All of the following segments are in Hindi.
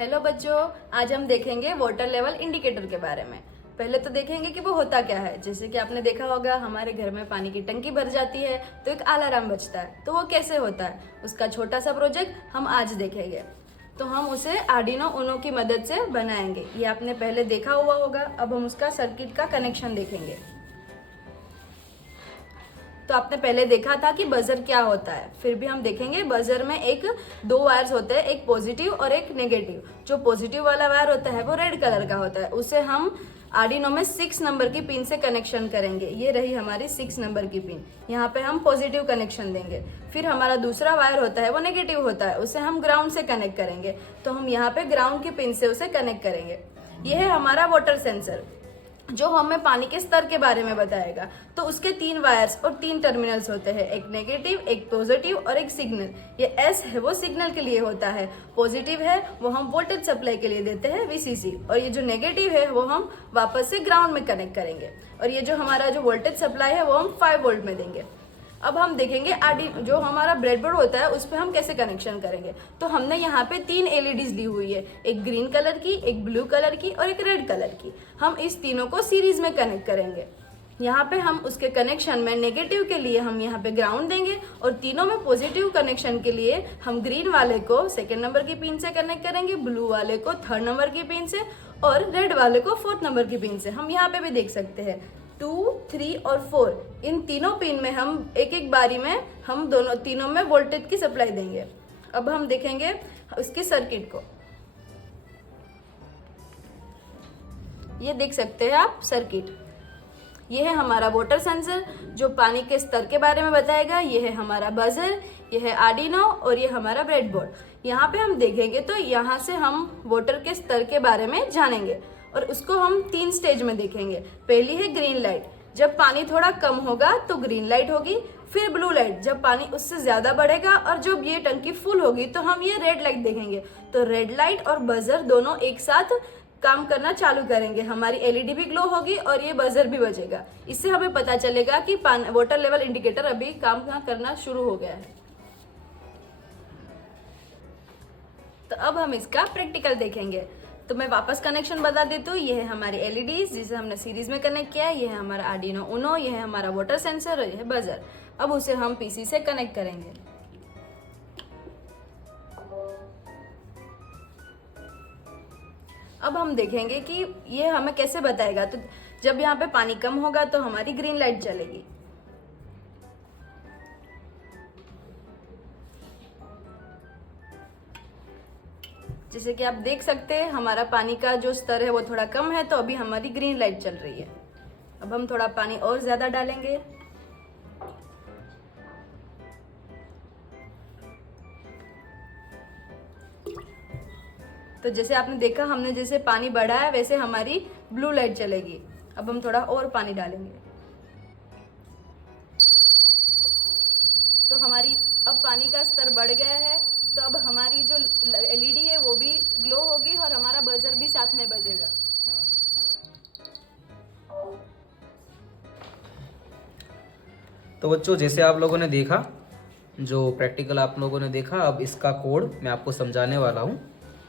हेलो बच्चों, आज हम देखेंगे वाटर लेवल इंडिकेटर के बारे में। पहले तो देखेंगे कि वो होता क्या है। जैसे कि आपने देखा होगा, हमारे घर में पानी की टंकी भर जाती है तो एक अलार्म बजता है। तो वो कैसे होता है, उसका छोटा सा प्रोजेक्ट हम आज देखेंगे। तो हम उसे आर्डिनो उनो की मदद से बनाएंगे। ये आपने पहले देखा हुआ होगा। अब हम उसका सर्किट का कनेक्शन देखेंगे। तो आपने पहले देखा था कि बजर क्या होता है, फिर भी हम देखेंगे। बजर में दो वायर्स होते हैं, एक पॉजिटिव और एक नेगेटिव। जो पॉजिटिव वाला वायर होता है वो रेड कलर का होता है। उसे हम आर्डिनो में 6 नंबर की पिन से कनेक्शन करेंगे। ये रही हमारी 6 नंबर की पिन। यहाँ पे हम पॉजिटिव कनेक्शन देंगे। फिर हमारा दूसरा वायर होता है वो नेगेटिव होता है, उसे हम ग्राउंड से कनेक्ट करेंगे। तो हम यहाँ पे ग्राउंड की पिन से उसे कनेक्ट करेंगे। ये है हमारा वाटर सेंसर, जो हमें पानी के स्तर के बारे में बताएगा। तो उसके 3 वायर्स और 3 टर्मिनल्स होते हैं, एक नेगेटिव, एक पॉजिटिव और एक सिग्नल। ये एस है वो सिग्नल के लिए होता है, पॉजिटिव है वो हम वोल्टेज सप्लाई के लिए देते हैं वीसीसी, और ये जो नेगेटिव है वो हम वापस से ग्राउंड में कनेक्ट करेंगे। और ये जो हमारा जो वोल्टेज सप्लाई है वो हम 5 वोल्ट में देंगे। अब हम देखेंगे जो हमारा ब्रेडबोर्ड होता है उस पर हम कैसे कनेक्शन करेंगे। तो हमने यहाँ पे 3 एलईडीज दी हुई है, एक ग्रीन कलर की, एक ब्लू कलर की और एक रेड कलर की। हम इस तीनों को सीरीज में कनेक्ट करेंगे। यहाँ पे हम उसके कनेक्शन में नेगेटिव के लिए हम यहाँ पे ग्राउंड देंगे, और तीनों में पॉजिटिव कनेक्शन के लिए हम ग्रीन वाले को 2nd नंबर की पिन से कनेक्ट करेंगे, ब्लू वाले को 3rd नंबर की पिन से और रेड वाले को 4th नंबर की पिन से। हम यहाँ पे भी देख सकते हैं 2, 3 और 4, इन तीनों पिन में हम एक एक बारी में हम तीनों में वोल्टेज की सप्लाई देंगे। अब हम देखेंगे उसकी सर्किट को। ये देख सकते हैं आप सर्किट। ये है हमारा वाटर सेंसर जो पानी के स्तर के बारे में बताएगा। ये है हमारा बजर, ये है आर्डिनो और ये हमारा ब्रेडबोर्ड। यहाँ पे हम देखेंगे तो यहाँ से हम वाटर के स्तर के बारे में जानेंगे, और उसको हम 3 स्टेज में देखेंगे। पहली है ग्रीन लाइट, जब पानी थोड़ा कम होगा तो ग्रीन लाइट होगी। फिर ब्लू लाइट, जब पानी उससे ज्यादा बढ़ेगा और जब ये टंकी फुल होगी तो हम ये रेड लाइट देखेंगे। तो रेड लाइट और बजर दोनों एक साथ काम करना चालू करेंगे। हमारी एलईडी भी ग्लो होगी और ये बजर भी बजेगा। इससे हमें पता चलेगा कि वाटर लेवल इंडिकेटर अभी काम करना शुरू हो गया है। तो अब हम इसका प्रैक्टिकल देखेंगे। तो मैं वापस कनेक्शन बता देती हूँ। ये है हमारी एलईडीज जिसे हमने सीरीज में कनेक्ट किया है। ये है हमारा आर्डिनो उनो, ये है हमारा वाटर सेंसर और ये है बजर। अब उसे हम पीसी से कनेक्ट करेंगे। अब हम देखेंगे कि ये हमें कैसे बताएगा। तो जब यहाँ पे पानी कम होगा तो हमारी ग्रीन लाइट चलेगी। जैसे कि आप देख सकते हैं हमारा पानी का जो स्तर है वो थोड़ा कम है, तो अभी हमारी ग्रीन लाइट चल रही है। अब हम थोड़ा पानी और ज्यादा डालेंगे। तो जैसे आपने देखा, हमने जैसे पानी बढ़ाया वैसे हमारी ब्लू लाइट चलेगी। अब हम थोड़ा और पानी डालेंगे तो हमारी अब पानी का स्तर बढ़ गया है। तो अब हमारी जो एलईडी है वो भी ग्लो होगी और हमारा बजर भी साथ में बजेगा। तो बच्चों, जैसे आप लोगों ने देखा, जो प्रैक्टिकल आप लोगों ने देखा, अब इसका कोड मैं आपको समझाने वाला हूँ।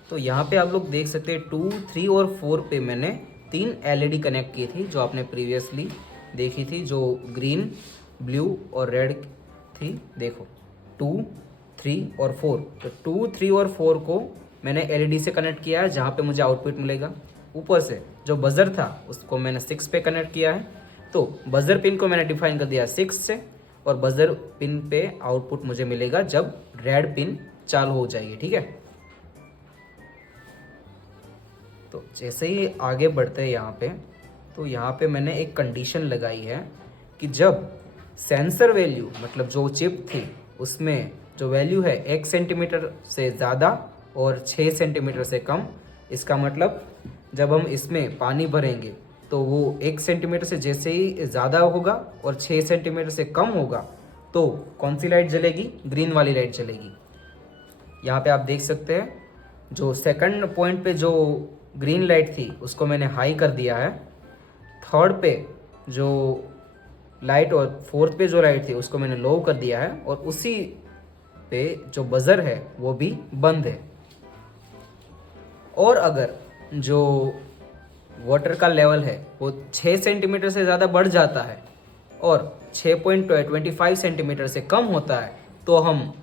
तो यहाँ पे आप लोग देख सकते हैं 2, 3 और 4 पे मैंने 3 एलईडी कनेक्ट की थी, जो आपने प्रीवियसली देखी थी, जो ग्रीन, ब्लू और रेड थी। देखो 2, 3 और 4। तो 2, 3 और 4 को मैंने एलईडी से कनेक्ट किया है, जहाँ पे मुझे आउटपुट मिलेगा। ऊपर से जो बजर था उसको मैंने 6 पे कनेक्ट किया है। तो बजर पिन को मैंने डिफाइन कर दिया 6 से, और बजर पिन पे आउटपुट मुझे मिलेगा जब रेड पिन चालू हो जाएगी। ठीक है। तो जैसे ही आगे बढ़ते हैं यहाँ पे, तो यहाँ पे मैंने एक कंडीशन लगाई है कि जब सेंसर वैल्यू, मतलब जो चिप थी उसमें जो वैल्यू है 1 सेंटीमीटर से ज़्यादा और 6 सेंटीमीटर से कम, इसका मतलब जब हम इसमें पानी भरेंगे तो वो 1 सेंटीमीटर से जैसे ही ज़्यादा होगा और 6 सेंटीमीटर से कम होगा तो कौन सी लाइट जलेगी? ग्रीन वाली लाइट जलेगी। यहाँ पे आप देख सकते हैं, जो सेकंड पॉइंट पे जो ग्रीन लाइट थी उसको मैंने हाई कर दिया है। 3rd पे जो लाइट और 4th पे जो लाइट थी उसको मैंने लो कर दिया है, और उसी पे जो बजर है वो भी बंद है। और अगर जो वाटर का लेवल है वो 6 सेंटीमीटर से ज़्यादा बढ़ जाता है और 6.25 सेंटीमीटर से कम होता है तो हम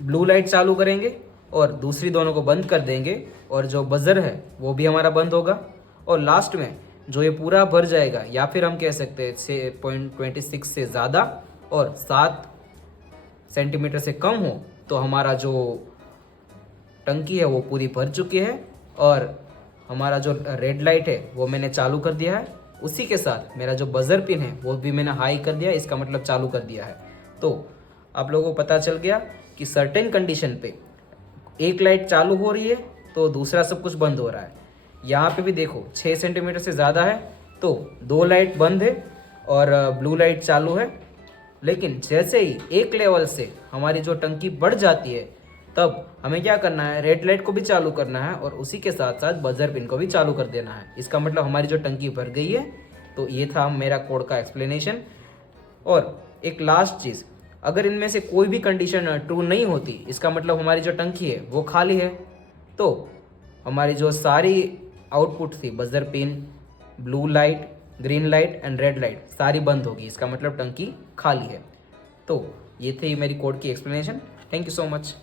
ब्लू लाइट चालू करेंगे और दूसरी दोनों को बंद कर देंगे और जो बजर है वो भी हमारा बंद होगा। और लास्ट में जो ये पूरा भर जाएगा या फिर हम कह सकते हैं 6.26 से ज़्यादा और 7 सेंटीमीटर से कम हो तो हमारा जो टंकी है वो पूरी भर चुकी है और हमारा जो रेड लाइट है वो मैंने चालू कर दिया है। उसी के साथ मेरा जो बजर पिन है वो भी मैंने हाई कर दिया, इसका मतलब चालू कर दिया है। तो आप लोगों को पता चल गया कि सर्टेन कंडीशन पे एक लाइट चालू हो रही है तो दूसरा सब कुछ बंद हो रहा है। यहाँ पे भी देखो 6 सेंटीमीटर से ज़्यादा है तो 2 लाइट बंद है और ब्लू लाइट चालू है। लेकिन जैसे ही एक लेवल से हमारी जो टंकी बढ़ जाती है तब हमें क्या करना है, रेड लाइट को भी चालू करना है और उसी के साथ साथ बजर पिन को भी चालू कर देना है। इसका मतलब हमारी जो टंकी भर गई है। तो ये था मेरा कोड का एक्सप्लेनेशन। और एक लास्ट चीज़, अगर इनमें से कोई भी कंडीशन ट्रू नहीं होती इसका मतलब हमारी जो टंकी है वो खाली है। तो हमारी जो सारी आउटपुट थी buzzer pin, blue light, green light and red light सारी बंद होगी, इसका मतलब टंकी खाली है। तो ये थी मेरी कोड की explanation. Thank you so much.